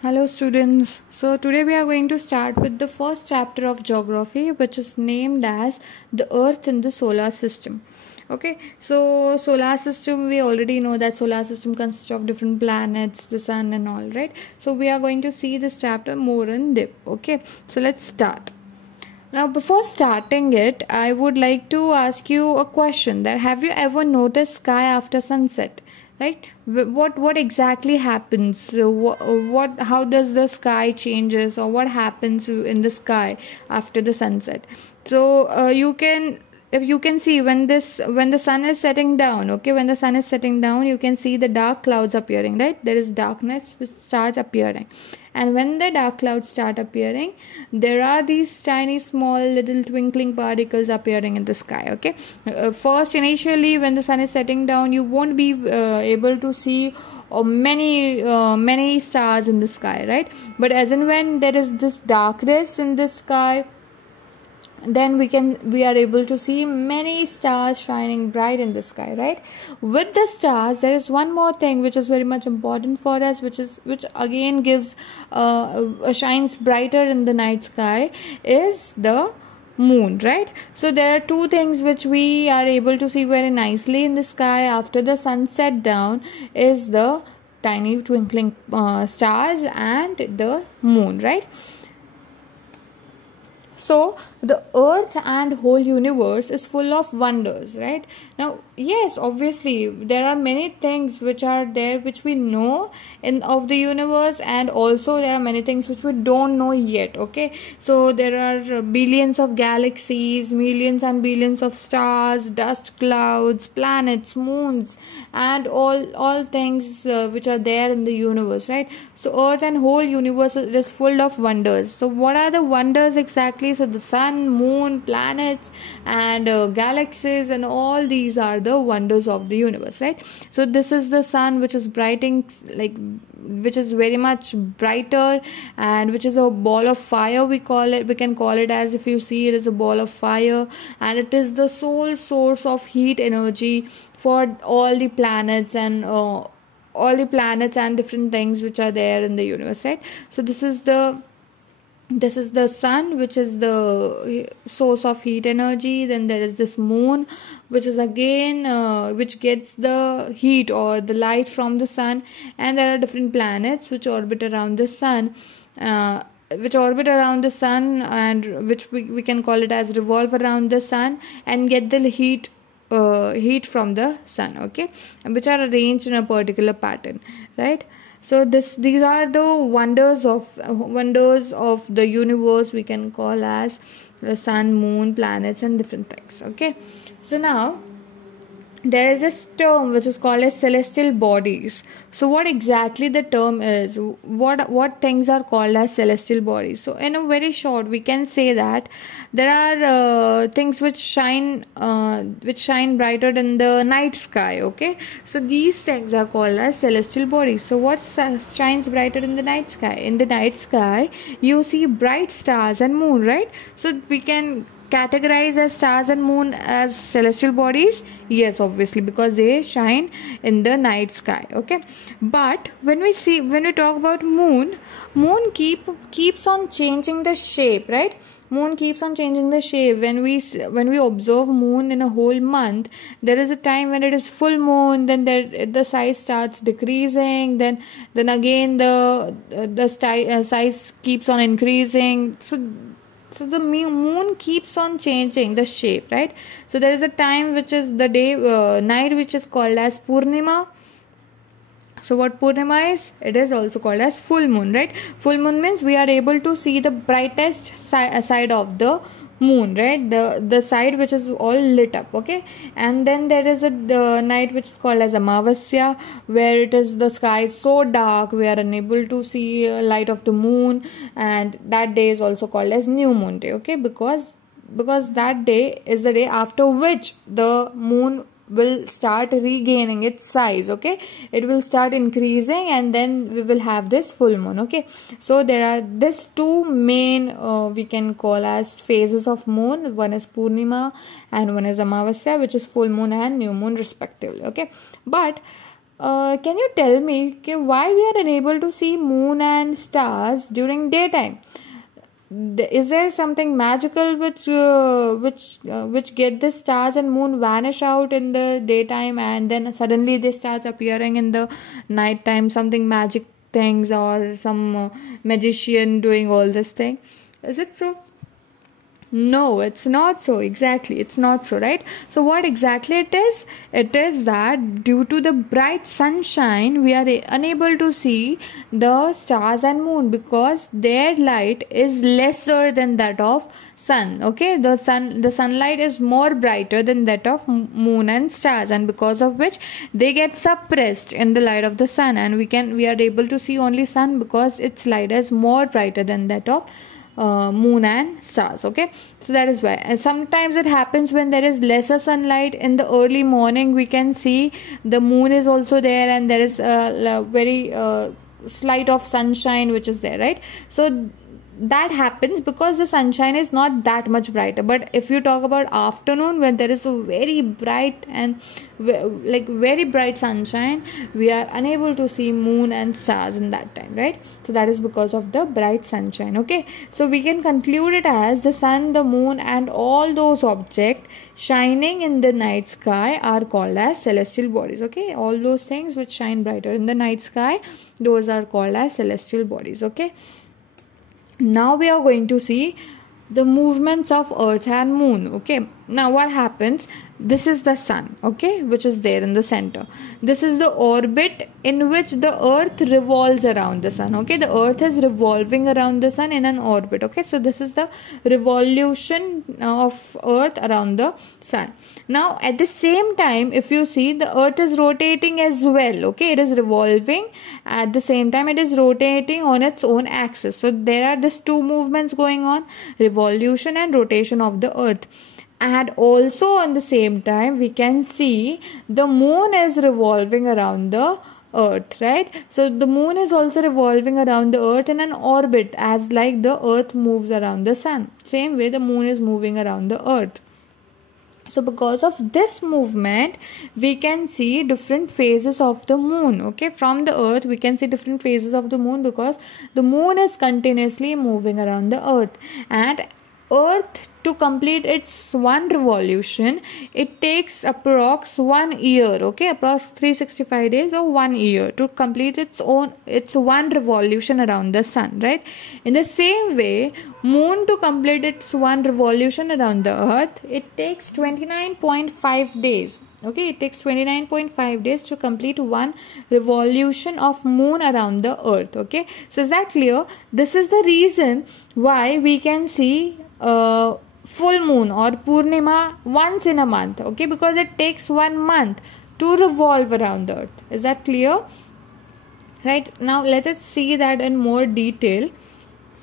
Hello students. So today we are going to start with the first chapter of geography, which is named as the earth in the solar system. Okay, so solar system, we already know that solar system consists of different planets, the sun and all, right? So we are going to see this chapter more in depth. Okay, so let's start. Now before starting it, I would like to ask you a question, that have you ever noticed sky after sunset? Right, what exactly happens? What how does the sky changes, or what happens in the sky after the sunset? So you can, if you can see, when the sun is setting down, okay, when the sun is setting down, you can see the dark clouds appearing, right? There is darkness which starts appearing, and when the dark clouds start appearing, there are these tiny small little twinkling particles appearing in the sky. Okay, first, initially, when the sun is setting down, you won't be able to see many stars in the sky, right? But as and when there is this darkness in the sky, then we are able to see many stars shining bright in the sky, right? With the stars, there is one more thing which is very much important for us, which again gives shines brighter in the night sky, is the moon, right? So there are two things which we are able to see very nicely in the sky after the sun set down, is the tiny twinkling stars and the moon, right? So the earth and whole universe is full of wonders, right? Now, yes, obviously there are many things which are there which we know of the universe, and also there are many things which we don't know yet. Okay, so there are billions of galaxies, millions and billions of stars, dust clouds, planets, moons, and all things which are there in the universe, right? So earth and whole universe is full of wonders. So what are the wonders exactly? So the sun, moon, planets, and galaxies, and all these are the wonders of the universe, right? So this is the sun, which is which is very much brighter, and which is a ball of fire, we can call it as, if you see, it is a ball of fire, and it is the sole source of heat energy for all the planets and different things which are there in the universe, right? So this is the sun, which is the source of heat energy. Then there is this moon, which is again which gets the heat or the light from the sun. And there are different planets which orbit around the sun, and which we can call it as revolve around the sun and get the heat from the sun, okay, and which are arranged in a particular pattern, right? So these are the wonders of the universe, we can call as the sun, moon, planets, and different things. Okay, so now there is this term which is called as celestial bodies. So what exactly the term is? What things are called as celestial bodies? So in a very short, we can say that there are things which shine brighter in the night sky. Okay, so these things are called as celestial bodies. So what shines brighter in the night sky? In the night sky, you see bright stars and moon, right? So we can categorize as stars and moon as celestial bodies. Yes, obviously, because they shine in the night sky. Okay, but when we talk about moon keeps on changing the shape, right? Moon keeps on changing the shape. When we observe moon in a whole month, there is a time when it is full moon, then the size starts decreasing, then again the size keeps on increasing. So the moon keeps on changing the shape, right? So there is a time which is the night, which is called as Purnima. So what Purnima is? It is also called as full moon, right? Full moon means we are able to see the brightest side of the moon, right? The side which is all lit up. Okay, and then there is the night which is called as Amavasya, where the sky is so dark we are unable to see light of the moon, and that day is also called as new moon day. Okay, because that day is the day after which the moon will start regaining its size. Okay, it will start increasing, and then we will have this full moon. Okay, so there are these two main we can call as phases of moon. One is Purnima and one is Amavasya, which is full moon and new moon respectively. Okay, but can you tell me why we are unable to see moon and stars during daytime? Is there something magical which get the stars and moon vanish out in the daytime and then suddenly they start appearing in the night time? Something magic things or some magician doing all this thing? Is it so? No, it's not so. Exactly, it's not so, right? So what exactly it is? It is that due to the bright sunshine, we are unable to see the stars and moon because their light is lesser than that of sun. Okay, the sunlight is more brighter than that of moon and stars, and because of which they get suppressed in the light of the sun, and we are able to see only sun because its light is more brighter than that of moon and stars. Okay, so that is why. And sometimes it happens when there is lesser sunlight in the early morning, we can see the moon is also there and there is a very slight of sunshine which is there, right? So that happens because the sunshine is not that much brighter. But if you talk about afternoon, when there is a very bright and very bright sunshine, we are unable to see moon and stars in that time, right? So that is because of the bright sunshine. Okay, so we can conclude it as the sun, the moon, and all those objects shining in the night sky are called as celestial bodies. Okay, all those things which shine brighter in the night sky, those are called as celestial bodies. Okay, now we are going to see the movements of earth and moon. Okay, now what happens? This is the sun, okay, which is there in the center. This is the orbit in which the earth revolves around the sun. Okay, the earth is revolving around the sun in an orbit. Okay, so this is the revolution of earth around the sun. Now at the same time, if you see, the earth is rotating as well. Okay, it is revolving at the same time, it is rotating on its own axis. So there are these two movements going on, revolution and rotation of the earth. And also on the same time, we can see the moon is revolving around the earth, right? So the moon is also revolving around the earth in an orbit, as like the earth moves around the sun. Same way the moon is moving around the earth. So because of this movement, we can see different phases of the moon. Okay, from the earth we can see different phases of the moon because the moon is continuously moving around the earth. And earth, to complete its one revolution, it takes approx 1 year. Okay, approx 365 days or 1 year to complete its one revolution around the sun, right? In the same way, moon, to complete its one revolution around the earth, it takes 29.5 days. Okay, it takes 29.5 days to complete one revolution of moon around the earth. Okay, so is that clear? This is the reason why we can see full moon or Purnima once in a month. Okay, because it takes 1 month to revolve around the earth. Is that clear? Right, now let us see that in more detail.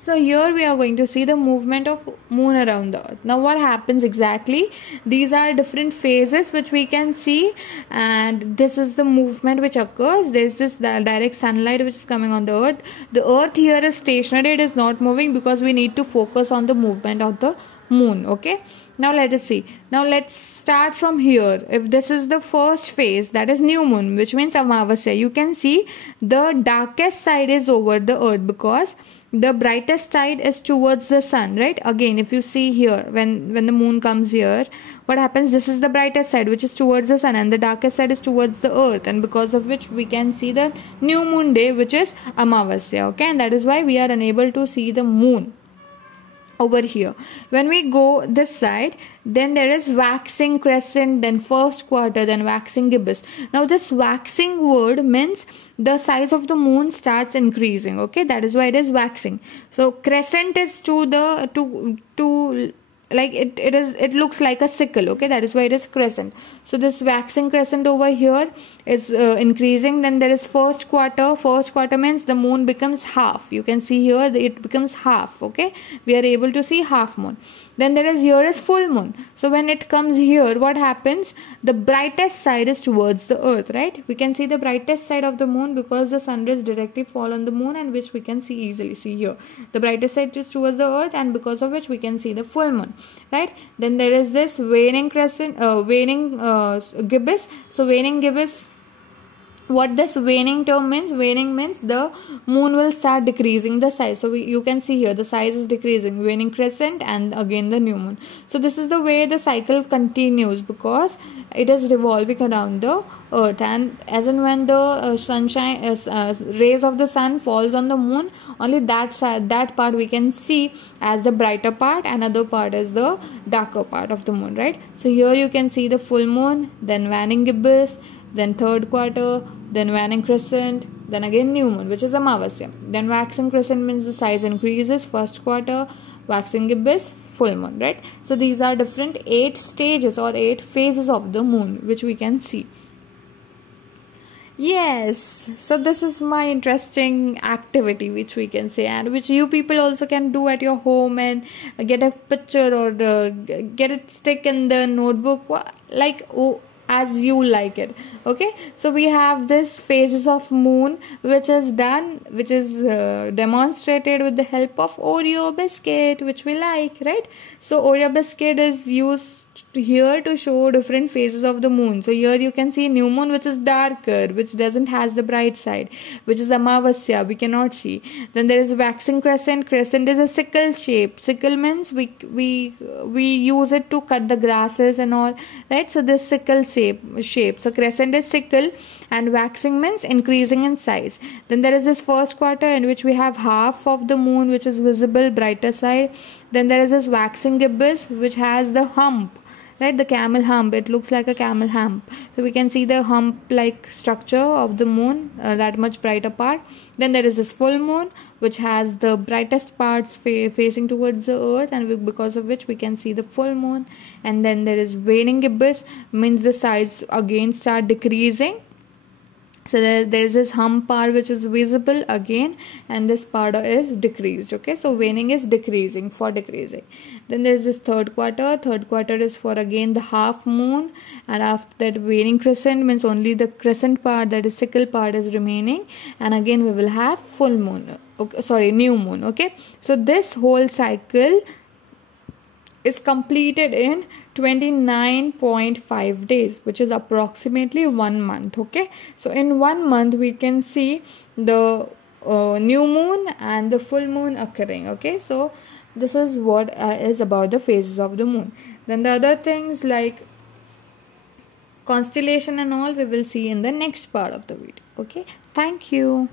So here we are going to see the movement of moon around the earth. Now what happens exactly? These are different phases which we can see, and this is the movement which occurs. There is this direct sunlight which is coming on the earth. The earth here is stationary, it is not moving because we need to focus on the movement of the moon. Okay, now let us see. Now let's start from here. If this is the first phase, that is new moon, which means Amavasya, you can see the darkest side is over the earth because the brightest side is towards the sun, right? Again, if you see here, when the moon comes here, what happens? This is the brightest side which is towards the sun, and the darkest side is towards the earth, and because of which we can see the new moon day, which is Amavasya. Okay, and that is why we are unable to see the moon over here. When we go this side, then there is waxing crescent, then first quarter, then waxing gibbous. Now this waxing word means the size of the moon starts increasing. Okay, that is why it is waxing. So crescent is to like it looks like a sickle. Okay, that is why it is crescent. So this waxing crescent over here is increasing. Then there is first quarter means the moon becomes half. You can see here it becomes half. Okay, we are able to see half moon. Then there is here is full moon. So when it comes here, what happens? The brightest side is towards the earth, right? We can see the brightest side of the moon because the sun rays directly fall on the moon, and which we can see easily. See here, the brightest side is towards the earth, and because of which we can see the full moon, right? Then there is this waning crescent, waning gibbous. So waning gibbous What this waning term means, waning means the moon will start decreasing the size. So you can see here the size is decreasing, waning crescent and again the new moon. So this is the way the cycle continues, because it is revolving around the earth, and as and when the sunshine rays of the sun falls on the moon, only that side, that part we can see as the brighter part, and other part is the darker part of the moon, right? So here you can see the full moon, then waning gibbous, then third quarter, then waning crescent, then again new moon, which is Amavasya. Then waxing crescent means the size increases, first quarter, waxing gibbous, full moon, right? So these are different 8 stages or 8 phases of the moon which we can see. Yes, so this is my interesting activity which we can say, and which you people also can do at your home, and get a picture or get it stick in the notebook, like as you like it. Okay, so we have this phases of moon which is done, which is demonstrated with the help of Oreo biscuit, which we like, right? So Oreo biscuit is used here to show different phases of the moon. So here you can see new moon, which is darker, which doesn't has the bright side, which is Amavasya, we cannot see. Then there is waxing crescent. Crescent is a sickle shape. Sickle means we use it to cut the grasses and all, right? So this sickle shape. So crescent is sickle, and waxing means increasing in size. Then there is this first quarter in which we have half of the moon which is visible, brighter side. Then there is this waxing gibbous, which has the hump, right? The camel hump, it looks like a camel hump. So we can see the hump like structure of the moon, that much brighter part. Then there is this full moon, which has the brightest parts facing towards the earth, and because of which we can see the full moon. And then there is waning gibbous, means the size again start decreasing. So there is this hump part which is visible again, and this part is decreased. Okay, so waning is decreasing, for decreasing. Then there is this third quarter. Third quarter is for again the half moon, and after that waning crescent means only the crescent part, that is sickle part, is remaining, and again we will have full moon. Okay, sorry, new moon. Okay, so this whole cycle is completed in 29.5 days, which is approximately 1 month. Okay, so in 1 month we can see the new moon and the full moon occurring. Okay, so this is what is about the phases of the moon. Then the other things like constellation and all we will see in the next part of the video. Okay, thank you.